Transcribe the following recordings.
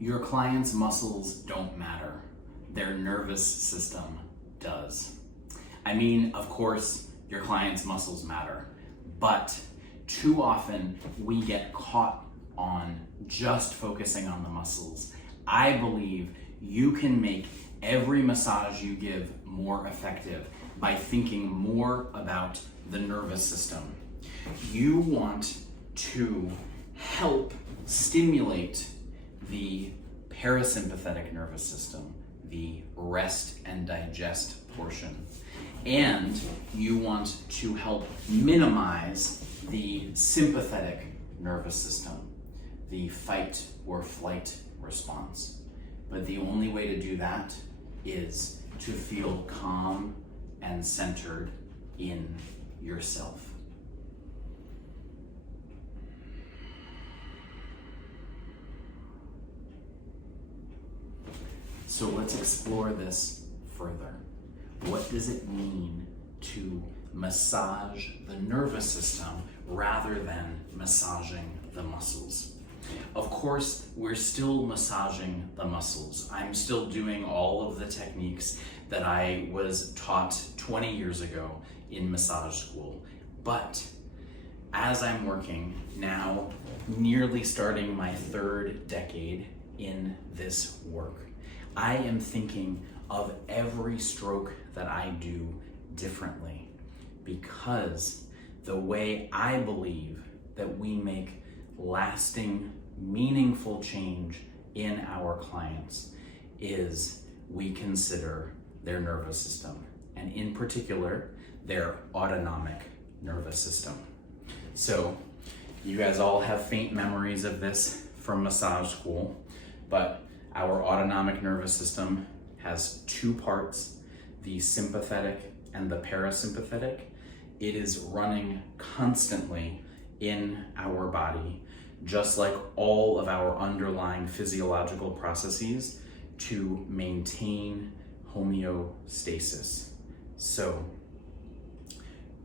Your client's muscles don't matter. Their nervous system does. I mean, of course, your client's muscles matter, but too often we get caught on just focusing on the muscles. I believe you can make every massage you give more effective by thinking more about the nervous system. You want to help stimulate the parasympathetic nervous system, the rest and digest portion. And you want to help minimize the sympathetic nervous system, the fight or flight response. But the only way to do that is to feel calm and centered in yourself. So let's explore this further. What does it mean to massage the nervous system rather than massaging the muscles? Of course, we're still massaging the muscles. I'm still doing all of the techniques that I was taught 20 years ago in massage school. But as I'm working now, nearly starting my third decade in this work, I am thinking of every stroke that I do differently, because the way I believe that we make lasting, meaningful change in our clients is we consider their nervous system, and in particular, their autonomic nervous system. So you guys all have faint memories of this from massage school, but our autonomic nervous system has two parts, the sympathetic and the parasympathetic. It is running constantly in our body, just like all of our underlying physiological processes, to maintain homeostasis. So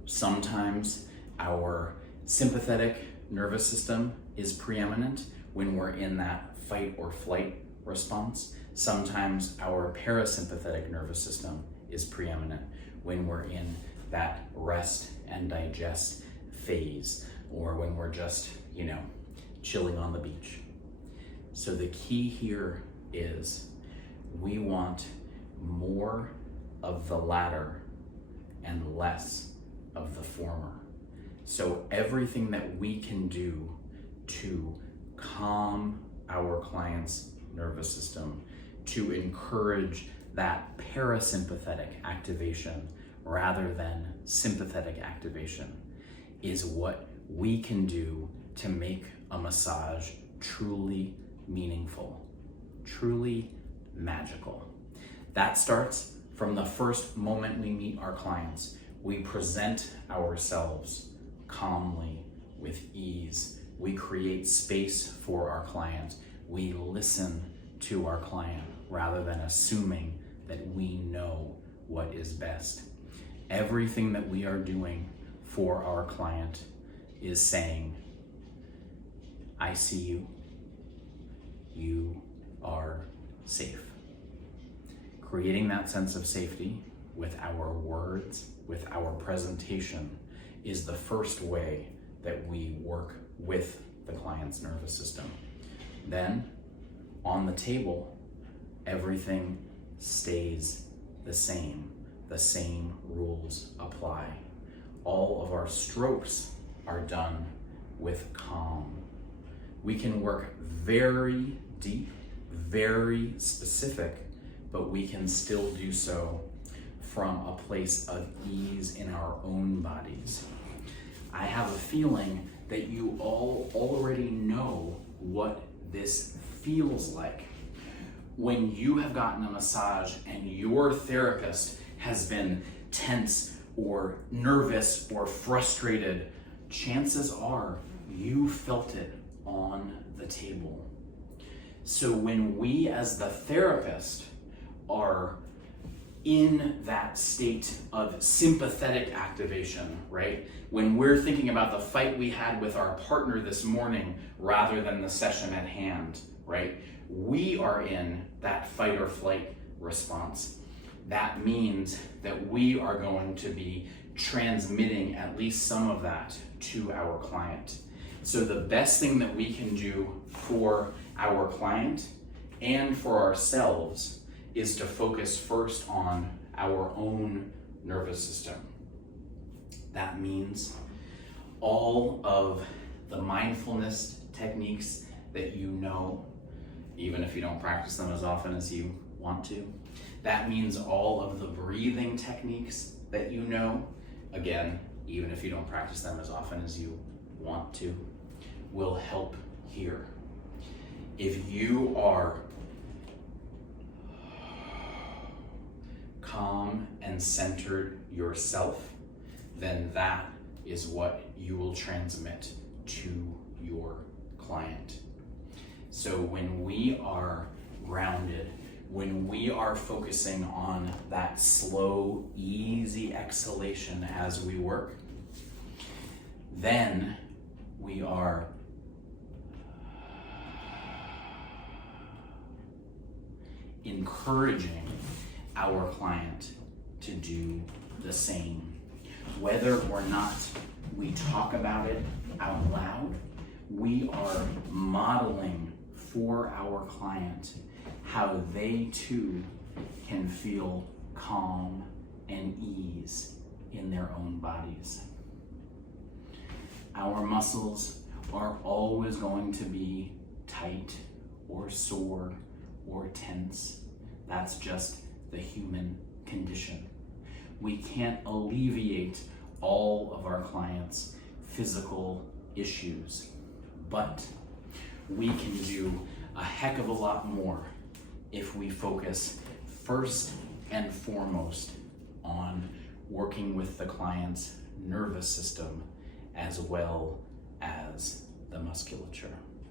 sometimes our sympathetic nervous system is preeminent when we're in that fight or flight response. Sometimes our parasympathetic nervous system is preeminent when we're in that rest and digest phase, or when we're just, chilling on the beach. So the key here is we want more of the latter and less of the former. So everything that we can do to calm our client's nervous system, to encourage that parasympathetic activation rather than sympathetic activation, is what we can do to make a massage truly meaningful, truly magical. That starts from the first moment we meet our clients. We present ourselves calmly, with ease. We create space for our client. We listen to our client rather than assuming that we know what is best. Everything that we are doing for our client is saying, I see you. You are safe. Creating that sense of safety with our words, with our presentation, is the first way that we work with the client's nervous system. Then, on the table, everything stays the same. The same rules apply. All of our strokes are done with calm. We can work very deep, very specific, but we can still do so from a place of ease in our own bodies. I have a feeling that you all already know what this feels like. When you have gotten a massage and your therapist has been tense or nervous or frustrated, chances are you felt it on the table. So when we as the therapist are in that state of sympathetic activation, right? When we're thinking about the fight we had with our partner this morning rather than the session at hand, right? We are in that fight or flight response. That means that we are going to be transmitting at least some of that to our client. So the best thing that we can do for our client and for ourselves is to focus first on our own nervous system. That means all of the mindfulness techniques that you know, even if you don't practice them as often as you want to. That means all of the breathing techniques that you know, again, even if you don't practice them as often as you want to, will help here. If you are calm and centered yourself, then that is what you will transmit to your client. So when we are grounded, when we are focusing on that slow, easy exhalation as we work, then we are encouraging our client to do the same. Whether or not we talk about it out loud, we are modeling for our client how they too can feel calm and ease in their own bodies. Our muscles are always going to be tight or sore or tense. That's just the human condition. We can't alleviate all of our clients' physical issues, but we can do a heck of a lot more if we focus first and foremost on working with the client's nervous system as well as the musculature.